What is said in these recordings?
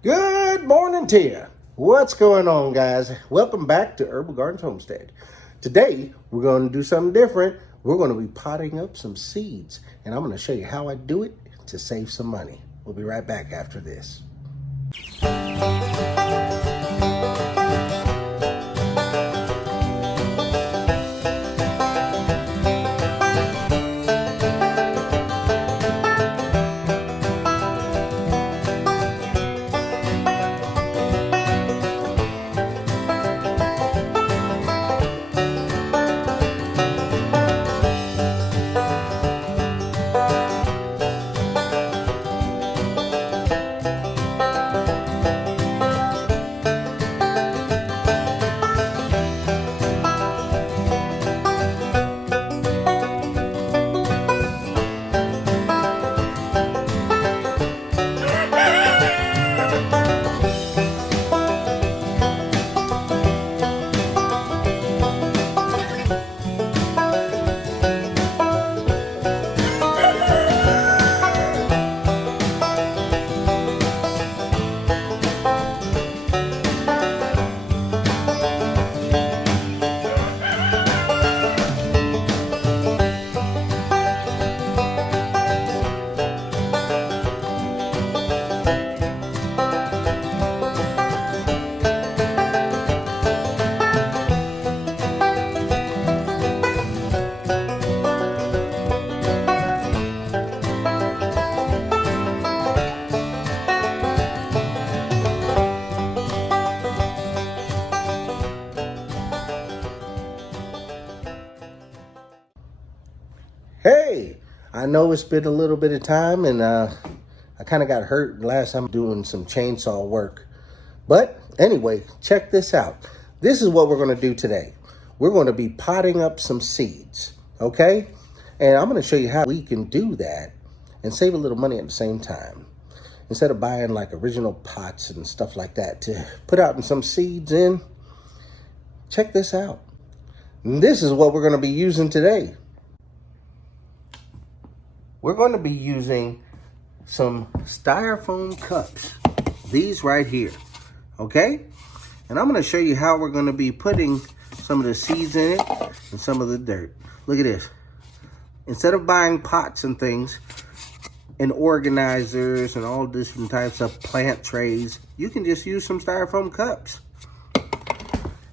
Good morning to you. What's going on, guys? Welcome back to Herbal Gardens Homestead. Today, we're going to do something different. We're going to be potting up some seeds, and I'm going to show you how I do it to save some money. We'll be right back after this. Hey, I know it's been a little bit of time, and I kind of got hurt last time doing some chainsaw work. But anyway, check this out. This is what we're going to do today. We're going to be potting up some seeds, okay? And I'm going to show you how we can do that and save a little money at the same time. Instead of buying like original pots and stuff like that to put out some seeds in, check this out. And this is what we're going to be using today. We're going to be using some styrofoam cups, these right here, okay? And I'm going to show you how we're going to be putting some of the seeds in it and some of the dirt. Look at this. Instead of buying pots and things and organizers and all different types of plant trays, you can just use some styrofoam cups.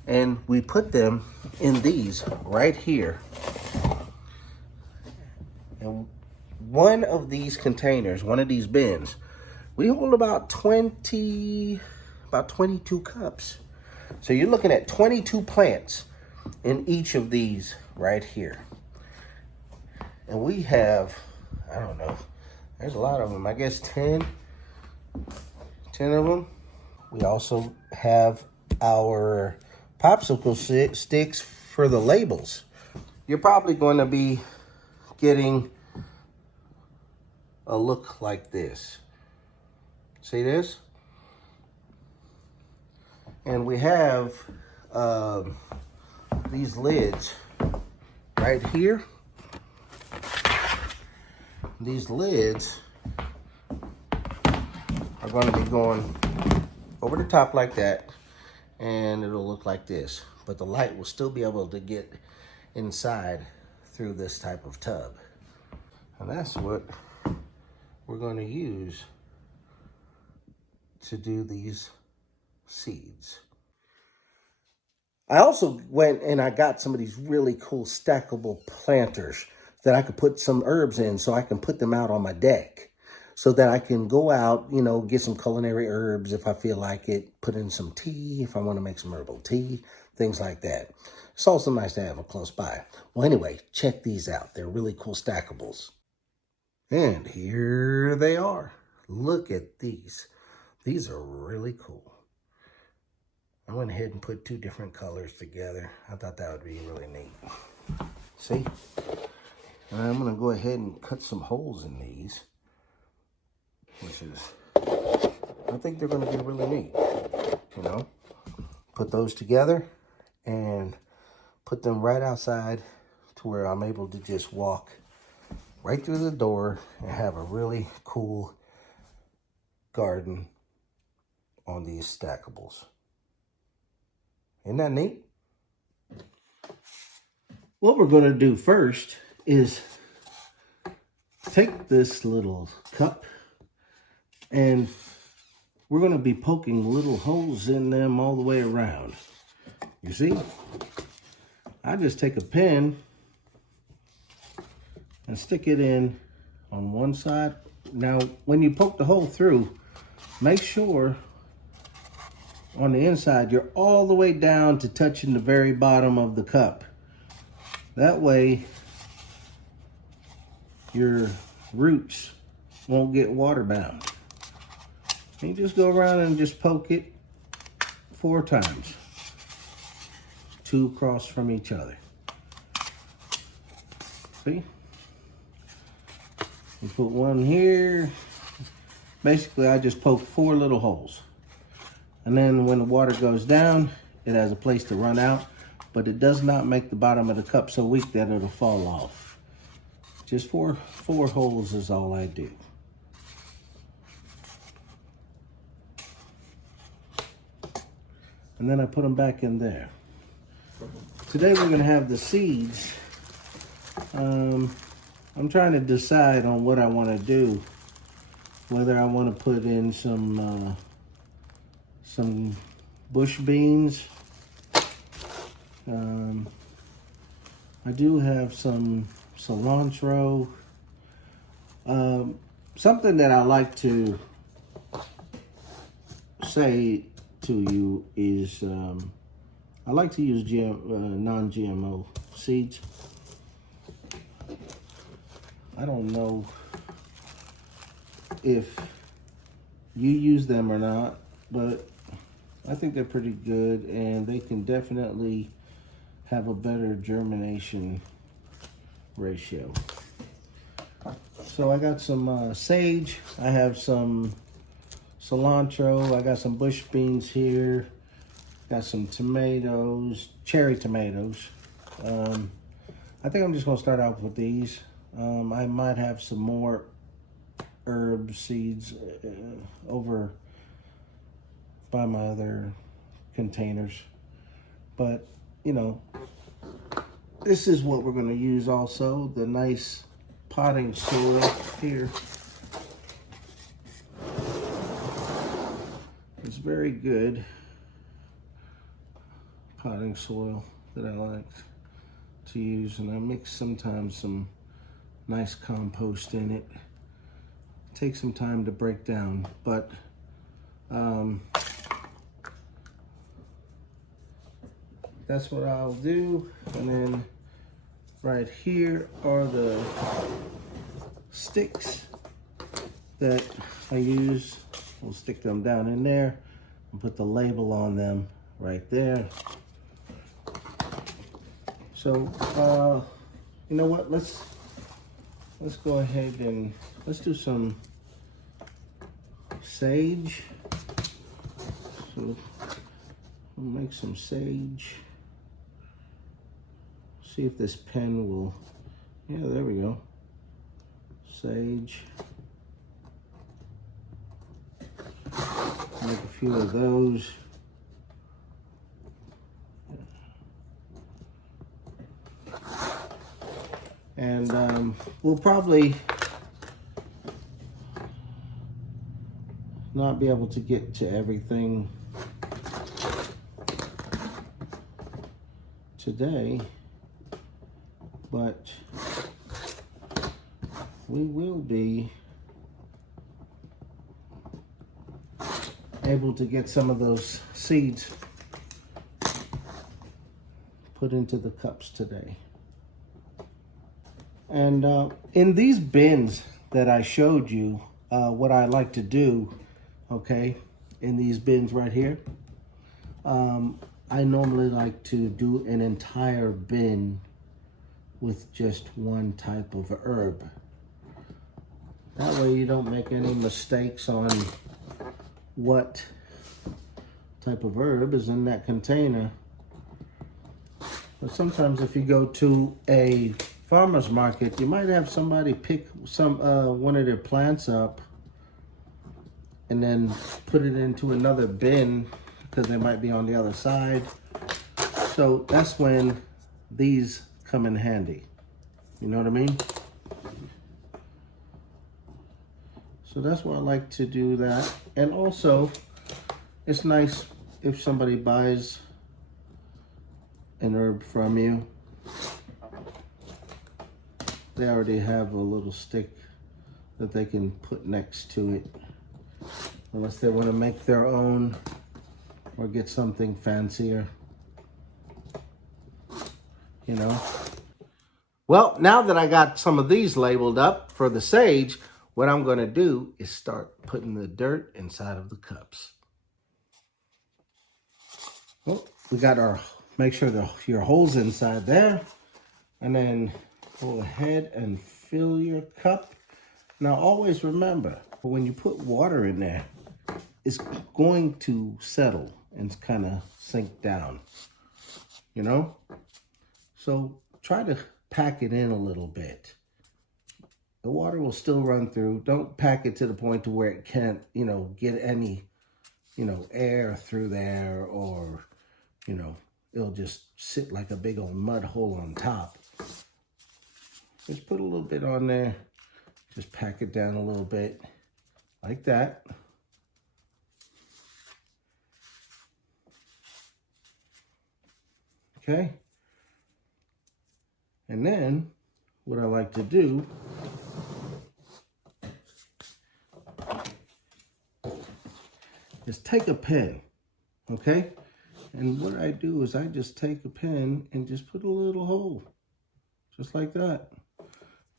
And we put them in these right here. And one of these containers, one of these bins, we hold about 22 cups. So you're looking at 22 plants in each of these right here. And we have, I don't know, there's a lot of them. I guess 10 of them. We also have our popsicle sticks for the labels. You're probably going to be getting a look like this. See this? And we have these lids right here. These lids are going to be going over the top like that, and it'll look like this. But the light will still be able to get inside through this type of tub. And that's what we're going to use to do these seeds. I also went and I got some of these really cool stackable planters that I could put some herbs in, so I can put them out on my deck so that I can go out, you know, get some culinary herbs if I feel like it, put in some tea if I want to make some herbal tea, things like that. It's also nice to have it close by. Well, anyway, check these out. They're really cool stackables. And here they are. Look at these. These are really cool. I went ahead and put two different colors together. I thought that would be really neat. See? And I'm going to go ahead and cut some holes in these, which is, I think they're going to be really neat. You know, put those together and put them right outside to where I'm able to just walk right through the door and have a really cool garden on these stackables. Isn't that neat? What we're going to do first is take this little cup and we're going to be poking little holes in them all the way around. You see? I just take a pin and stick it in on one side. Now, when you poke the hole through, make sure on the inside you're all the way down to touching the very bottom of the cup. That way, your roots won't get water bound. You just go around and just poke it 4 times. 2 across from each other. See? You put one here. Basically, I just poke 4 little holes. And then when the water goes down, it has a place to run out, but it does not make the bottom of the cup so weak that it'll fall off. Just four holes is all I do. And then I put them back in there. Today we're going to have the seeds. I'm trying to decide on what I want to do. Whether I want to put in some bush beans. I do have some cilantro. Something that I like to say to you is I like to use non-GMO seeds. I don't know if you use them or not, but I think they're pretty good and they can definitely have a better germination ratio. So I got some sage, I have some cilantro, I got some bush beans here, got some tomatoes, cherry tomatoes. I think I'm just gonna start out with these. I might have some more herb seeds over by my other containers, but you know, this is what we're going to use also, the nice potting soil here. It's very good potting soil that I like to use, and I mix sometimes some nice compost in it. Take some time to break down, but that's what I'll do. And then right here are the sticks that I use. We'll stick them down in there and put the label on them right there. So you know what, let's go ahead and let's do some sage. So we'll make some sage. See if this pen will, yeah, there we go. Sage. Make a few of those. And we'll probably not be able to get to everything today, but we will be able to get some of those seeds put into the cups today. And in these bins that I showed you, what I like to do, okay, in these bins right here, I normally like to do an entire bin with just one type of herb. That way you don't make any mistakes on what type of herb is in that container. But sometimes if you go to a farmer's market, you might have somebody pick some one of their plants up and then put it into another bin because they might be on the other side. So that's when these come in handy. You know what I mean? So that's why I like to do that. And also, it's nice if somebody buys an herb from you, they already have a little stick that they can put next to it, unless they want to make their own or get something fancier, you know. Well, now that I got some of these labeled up for the sage, what I'm going to do is start putting the dirt inside of the cups. Well, we got our, make sure your hole's inside there, and then go ahead and fill your cup. Now always remember, when you put water in there, it's going to settle and kind of sink down, you know? So try to pack it in a little bit. The water will still run through. Don't pack it to the point to where it can't, you know, get any, you know, air through there, or, you know, it'll just sit like a big old mud hole on top. Just put a little bit on there. Just pack it down a little bit, like that. Okay. And then what I like to do is take a pen, okay? And what I do is I just take a pen and just put a little hole, just like that.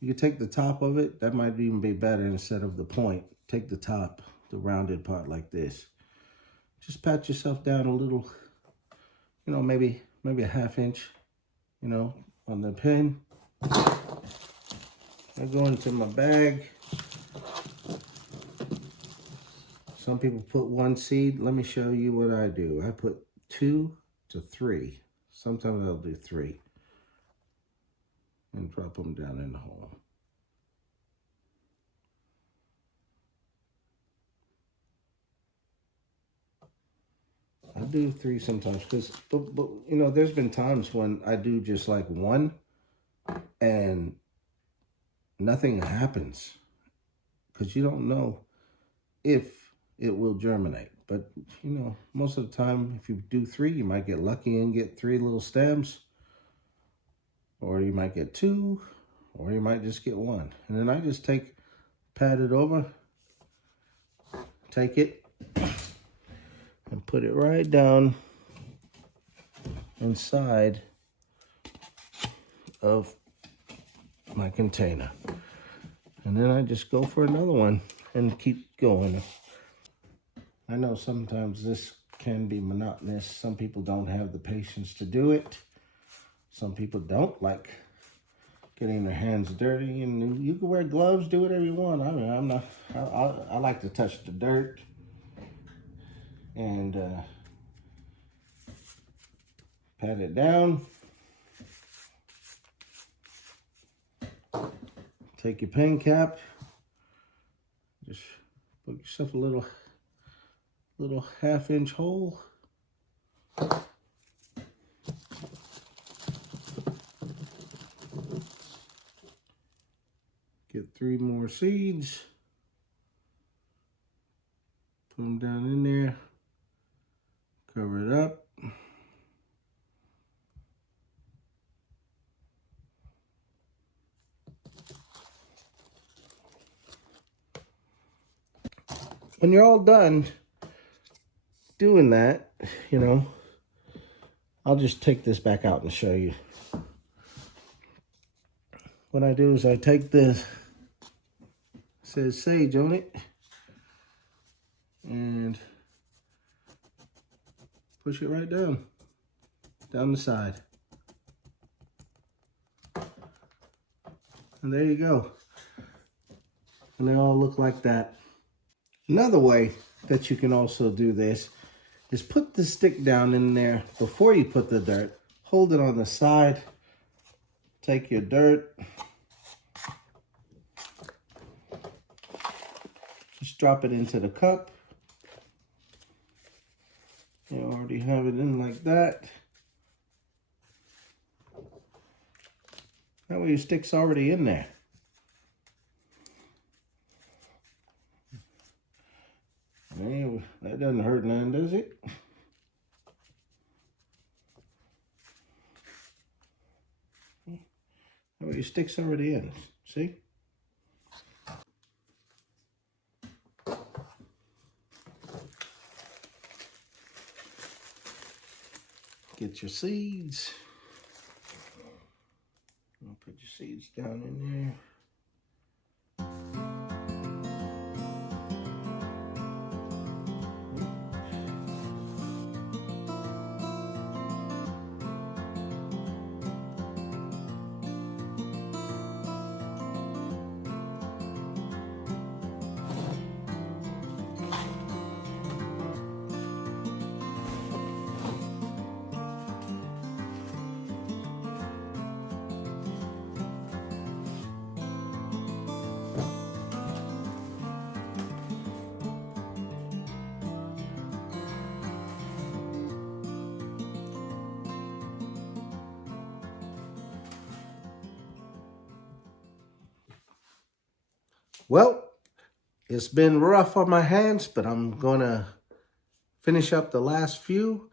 You can take the top of it. That might even be better instead of the point. Take the top, the rounded part like this. Just pat yourself down a little, you know, maybe a ½ inch, you know, on the pen. I go into my bag. Some people put 1 seed. Let me show you what I do. I put 2 to 3. Sometimes I'll do 3. And drop them down in the hole. I do 3 sometimes, but you know, there's been times when I do just like 1 and nothing happens, because you don't know if it will germinate. But you know, most of the time, if you do 3, you might get lucky and get 3 little stems, or you might get 2, or you might just get 1. And then I just pat it over, take it, and put it right down inside of my container. And then I just go for another one and keep going. I know sometimes this can be monotonous. Some people don't have the patience to do it. Some people don't like getting their hands dirty, and you can wear gloves, do whatever you want. I mean, I like to touch the dirt and pat it down. Take your pen cap, just put yourself a little ½ inch hole. Get 3 more seeds. Put them down in there. Cover it up. When you're all done doing that, you know, I'll just take this back out and show you. What I do is I take this, it says sage on it, and push it right down the side. And there you go. And they all look like that. Another way that you can also do this is put the stick down in there before you put the dirt. Hold it on the side. Take your dirt. Just drop it into the cup. already have it in like that. That way your stick's already in there. Man, that doesn't hurt none, does it? That way your stick's already in. See? Get your seeds. I'll put your seeds down in there. Well, it's been rough on my hands, but I'm gonna finish up the last few.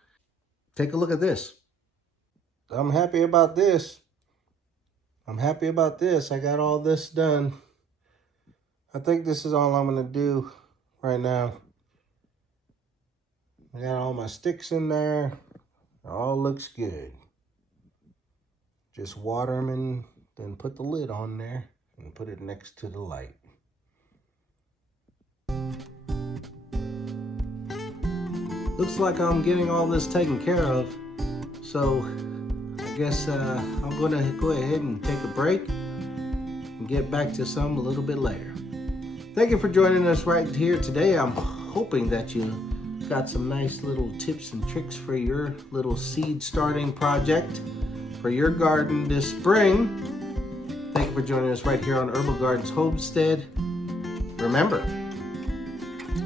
Take a look at this. I'm happy about this. I'm happy about this. I got all this done. I think this is all I'm gonna do right now. I got all my sticks in there. It all looks good. Just water them and then put the lid on there and put it next to the light. Looks like I'm getting all this taken care of, so I guess I'm gonna go ahead and take a break and get back to some a little bit later. Thank you for joining us right here today. I'm hoping that you got some nice little tips and tricks for your little seed starting project for your garden this spring. Thank you for joining us right here on Herbal Gardens Homestead. Remember,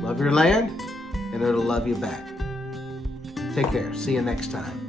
love your land and it'll love you back. Take care. See you next time.